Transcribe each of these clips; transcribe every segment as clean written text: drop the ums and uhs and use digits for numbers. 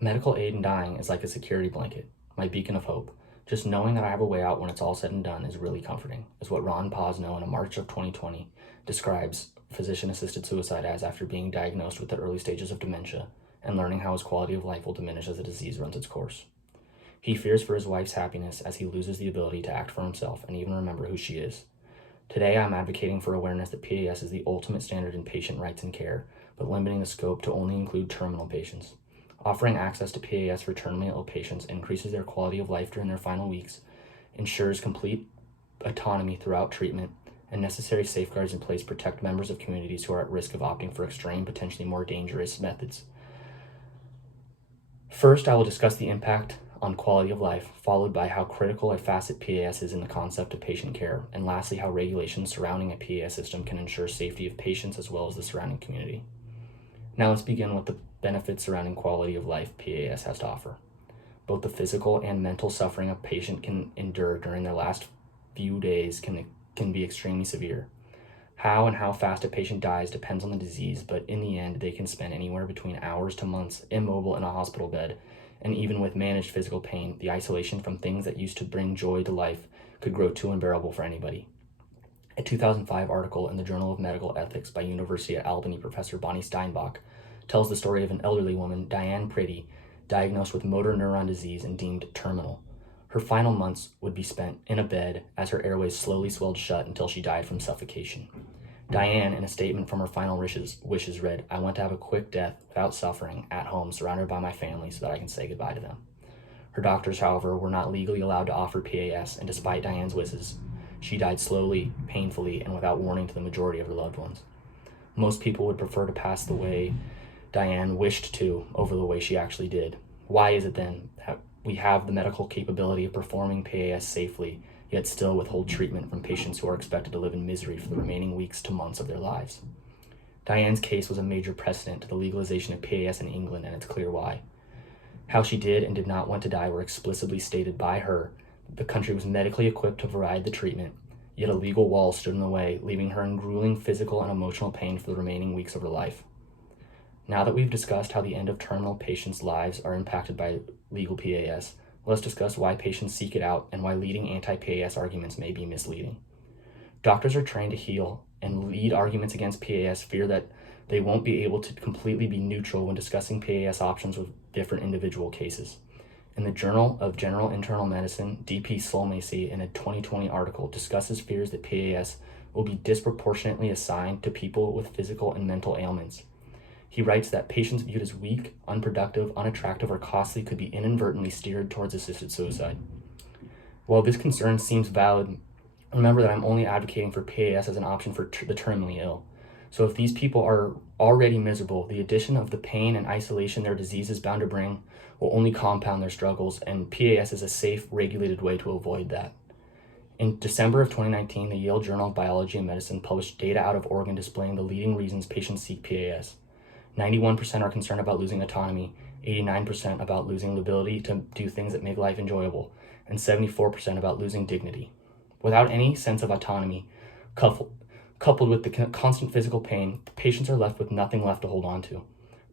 Medical aid in dying is like a security blanket, my beacon of hope. Just knowing that I have a way out when it's all said and done is really comforting, is what Ron Posno in a March of 2020 describes physician-assisted suicide as after being diagnosed with the early stages of dementia and learning how his quality of life will diminish as the disease runs its course. He fears for his wife's happiness as he loses the ability to act for himself and even remember who she is. Today, I'm advocating for awareness that PAS is the ultimate standard in patient rights and care, but limiting the scope to only include terminal patients. Offering access to PAS for terminally ill patients increases their quality of life during their final weeks, ensures complete autonomy throughout treatment, and necessary safeguards in place protect members of communities who are at risk of opting for extreme, potentially more dangerous methods. First, I will discuss the impact on quality of life, followed by how critical a facet PAS is in the concept of patient care, and lastly, how regulations surrounding a PAS system can ensure safety of patients as well as the surrounding community. Now let's begin with the benefits surrounding quality of life PAS has to offer. Both the physical and mental suffering a patient can endure during their last few days can be extremely severe. How and how fast a patient dies depends on the disease, but in the end, they can spend anywhere between hours to months immobile in a hospital bed, and even with managed physical pain, the isolation from things that used to bring joy to life could grow too unbearable for anybody. A 2005 article in the Journal of Medical Ethics by University at Albany professor Bonnie Steinbach tells the story of an elderly woman, Diane Pretty, diagnosed with motor neuron disease and deemed terminal. Her final months would be spent in a bed as her airways slowly swelled shut until she died from suffocation. Diane, in a statement from her final wishes read, "I want to have a quick death without suffering at home surrounded by my family so that I can say goodbye to them." Her doctors, however, were not legally allowed to offer PAS, and despite Diane's wishes, she died slowly, painfully, and without warning to the majority of her loved ones. Most people would prefer to pass the way Diane wished to over the way she actually did. Why is it then that we have the medical capability of performing PAS safely, yet still withhold treatment from patients who are expected to live in misery for the remaining weeks to months of their lives? Diane's case was a major precedent to the legalization of PAS in England, and it's clear why. How she did and did not want to die were explicitly stated by her. The country was medically equipped to provide the treatment, yet a legal wall stood in the way, leaving her in grueling physical and emotional pain for the remaining weeks of her life. Now that we've discussed how the end of terminal patients' lives are impacted by legal PAS, let's discuss why patients seek it out and why leading anti-PAS arguments may be misleading. Doctors are trained to heal, and lead arguments against PAS fear that they won't be able to completely be neutral when discussing PAS options with different individual cases. In the Journal of General Internal Medicine, D.P. Solmacy, in a 2020 article, discusses fears that PAS will be disproportionately assigned to people with physical and mental ailments. He writes that patients viewed as weak, unproductive, unattractive, or costly could be inadvertently steered towards assisted suicide. While this concern seems valid, remember that I'm only advocating for PAS as an option for the terminally ill. So if these people are already miserable, the addition of the pain and isolation their disease is bound to bring will only compound their struggles, and PAS is a safe, regulated way to avoid that. In December of 2019, the Yale Journal of Biology and Medicine published data out of Oregon displaying the leading reasons patients seek PAS. 91% are concerned about losing autonomy, 89% about losing the ability to do things that make life enjoyable, and 74% about losing dignity. Without any sense of autonomy, coupled with the constant physical pain, patients are left with nothing left to hold on to.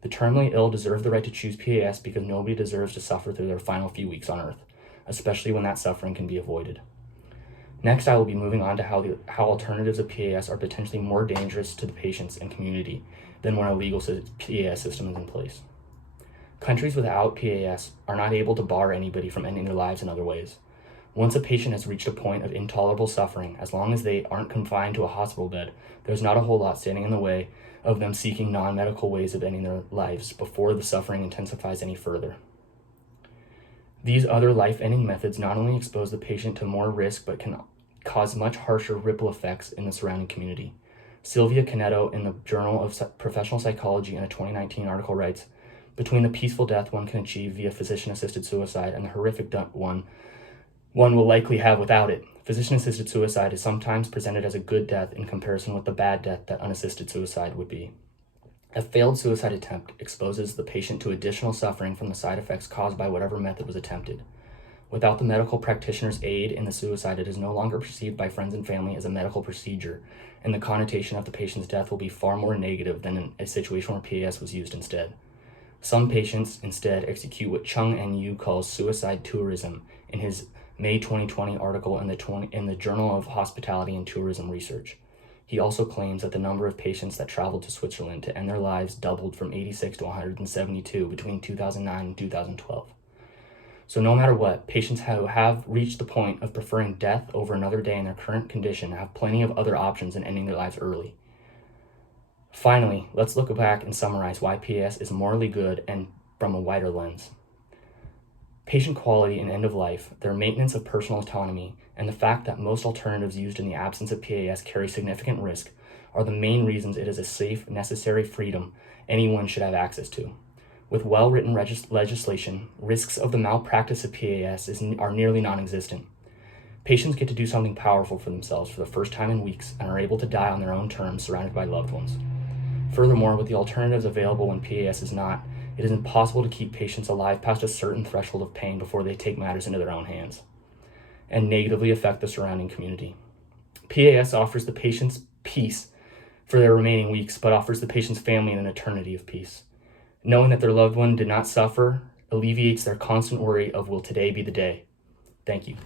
The terminally ill deserve the right to choose PAS because nobody deserves to suffer through their final few weeks on Earth, especially when that suffering can be avoided. Next, I will be moving on to how alternatives of PAS are potentially more dangerous to the patients and community than when a legal PAS system is in place. Countries without PAS are not able to bar anybody from ending their lives in other ways. Once a patient has reached a point of intolerable suffering, as long as they aren't confined to a hospital bed, there's not a whole lot standing in the way of them seeking non-medical ways of ending their lives before the suffering intensifies any further. These other life-ending methods not only expose the patient to more risk, but can cause much harsher ripple effects in the surrounding community. Sylvia Canetto in the Journal of Professional Psychology in a 2019 article writes, "Between the peaceful death one can achieve via physician-assisted suicide and the horrific one will likely have without it, physician-assisted suicide is sometimes presented as a good death in comparison with the bad death that unassisted suicide would be. A failed suicide attempt exposes the patient to additional suffering from the side effects caused by whatever method was attempted. Without the medical practitioner's aid in the suicide, it is no longer perceived by friends and family as a medical procedure, and the connotation of the patient's death will be far more negative than in a situation where PAS was used instead. Some patients instead execute what Chung and Yu calls suicide tourism in his May 2020 article in the Journal of Hospitality and Tourism Research. He also claims that the number of patients that traveled to Switzerland to end their lives doubled from 86 to 172 between 2009 and 2012. So no matter what, patients who have reached the point of preferring death over another day in their current condition have plenty of other options in ending their lives early. Finally, let's look back and summarize why PAS is morally good and from a wider lens. Patient quality and end of life, their maintenance of personal autonomy, and the fact that most alternatives used in the absence of PAS carry significant risk are the main reasons it is a safe, necessary freedom anyone should have access to. With well-written legislation, risks of the malpractice of PAS are nearly non-existent. Patients get to do something powerful for themselves for the first time in weeks and are able to die on their own terms surrounded by loved ones. Furthermore, with the alternatives available when PAS is not, it is impossible to keep patients alive past a certain threshold of pain before they take matters into their own hands and negatively affect the surrounding community. PAS offers the patients peace for their remaining weeks, but offers the patient's family an eternity of peace. Knowing that their loved one did not suffer alleviates their constant worry of will today be the day. Thank you.